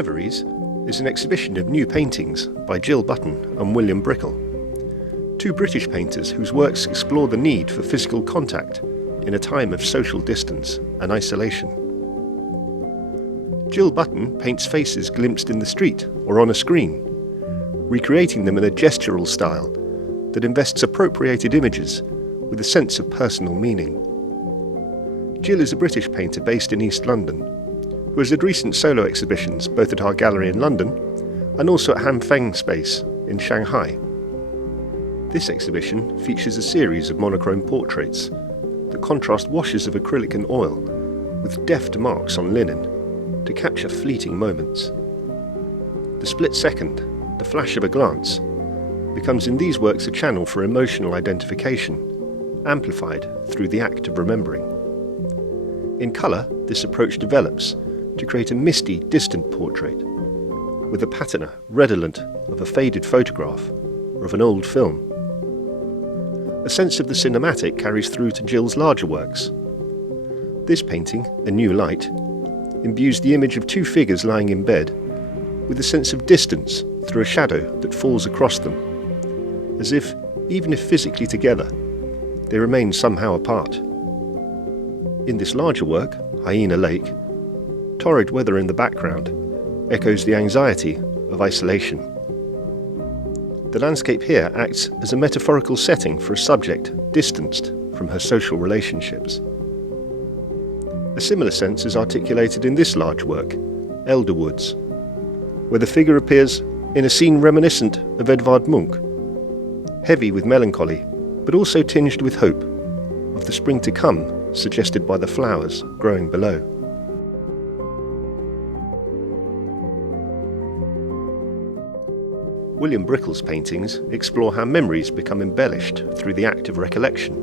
Reveries is an exhibition of new paintings by Gill and William Brickel, two British painters whose works explore the need for physical contact in a time of social distance and isolation. Gill paints faces glimpsed in the street or on a screen, recreating them in a gestural style that invests appropriated images with a sense of personal meaning. Gill is a British painter based in East London, who has had recent solo exhibitions both at our gallery in London and also at Hanfeng Space in Shanghai. This exhibition features a series of monochrome portraits that contrast washes of acrylic and oil with deft marks on linen to capture fleeting moments. The split second, the flash of a glance, becomes in these works a channel for emotional identification, amplified through the act of remembering. In colour, this approach develops to create a misty, distant portrait, with a patina redolent of a faded photograph or of an old film. A sense of the cinematic carries through to Gill's larger works. This painting, A New Light, imbues the image of two figures lying in bed with a sense of distance through a shadow that falls across them, as if, even if physically together, they remain somehow apart. In this larger work, Hyena Lake, torrid weather in the background echoes the anxiety of isolation. The landscape here acts as a metaphorical setting for a subject distanced from her social relationships. A similar sense is articulated in this large work, Elder Woods, where the figure appears in a scene reminiscent of Edvard Munch, heavy with melancholy, but also tinged with hope of the spring to come, suggested by the flowers growing below. William Brickel's paintings explore how memories become embellished through the act of recollection.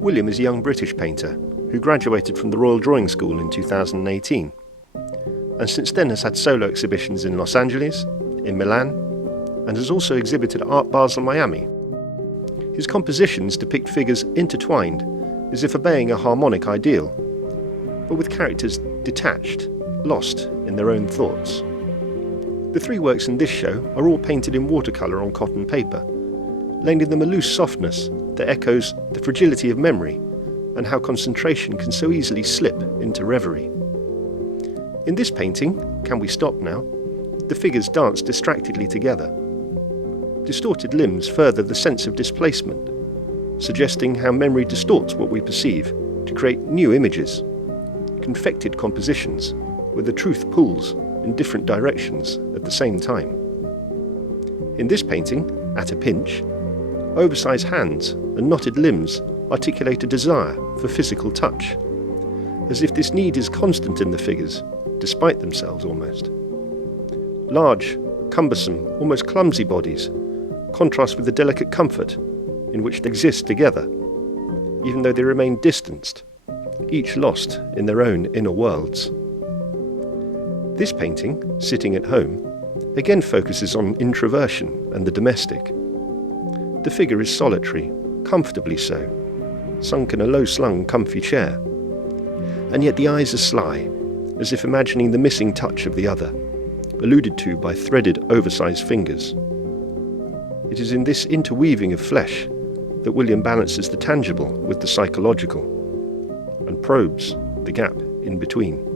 William is a young British painter who graduated from the Royal Drawing School in 2018, and since then has had solo exhibitions in Los Angeles, in Milan, and has also exhibited at Art Basel Miami. His compositions depict figures intertwined as if obeying a harmonic ideal, but with characters detached, lost in their own thoughts. The three works in this show are all painted in watercolour on cotton paper, lending them a loose softness that echoes the fragility of memory and how concentration can so easily slip into reverie. In this painting, Can We Stop Now?, the figures dance distractedly together. Distorted limbs further the sense of displacement, suggesting how memory distorts what we perceive to create new images, confected compositions where the truth pulls in different directions at the same time. In this painting, At a Pinch, oversized hands and knotted limbs articulate a desire for physical touch, as if this need is constant in the figures, despite themselves almost. Large, cumbersome, almost clumsy bodies contrast with the delicate comfort in which they exist together, even though they remain distanced, each lost in their own inner worlds. This painting, Sitting at Home, again focuses on introversion and the domestic. The figure is solitary, comfortably so, sunk in a low-slung, comfy chair. And yet the eyes are sly, as if imagining the missing touch of the other, alluded to by threaded, oversized fingers. It is in this interweaving of flesh that William balances the tangible with the psychological, and probes the gap in between.